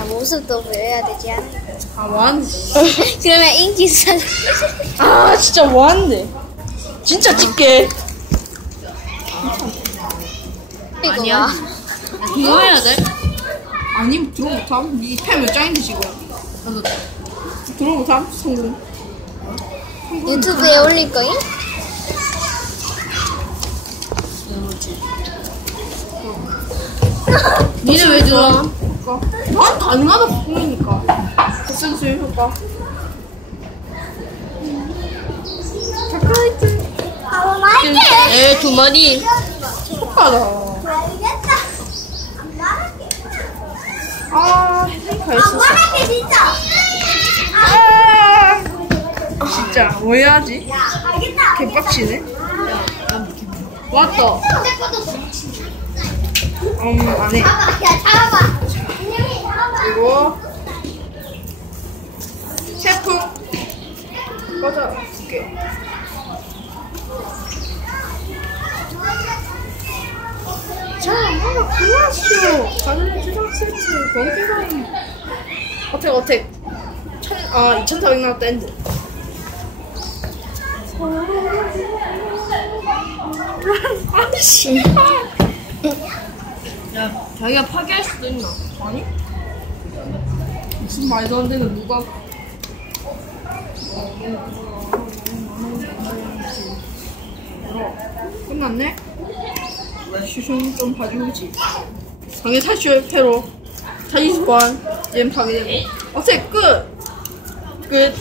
그냥 모습도 보여야 되지 않아? 아 뭐하는데 그러면 인기상 아 진짜 뭐하는데 진짜 찍게 이거 아니야. 봐. 그거 해야 돼? 아니 들어 못함 니패몇 장인데 지금 나도 들어 못함 성공 유튜브에 올릴 거임? 니는 왜 들어? 난 가능하다 부분이니까. 콘센트 효과. 자카이트 아, 마이크! 에, 두 마리. 효과다. 아 진짜! 아 진짜. 뭐 해야지? 알겠다! 개빡치네. 왔다. 음 안 해. 잡아봐! 인형이 잡아봐! 그리고 셰프 맞아 두개 자 뭔가 골라시오. 가는 주장 세트 번개가이 어택 어택. 천, 아 2400 나왔다 엔드. 아니 야, 자기가 파괴할 수도 있나? 아니? 무슨 말도 안 되는 누가 끝났네? 슈슝 좀 봐주지 상해 탈출 패로 타이스관 엠 파괴되고 어택 끝! 끝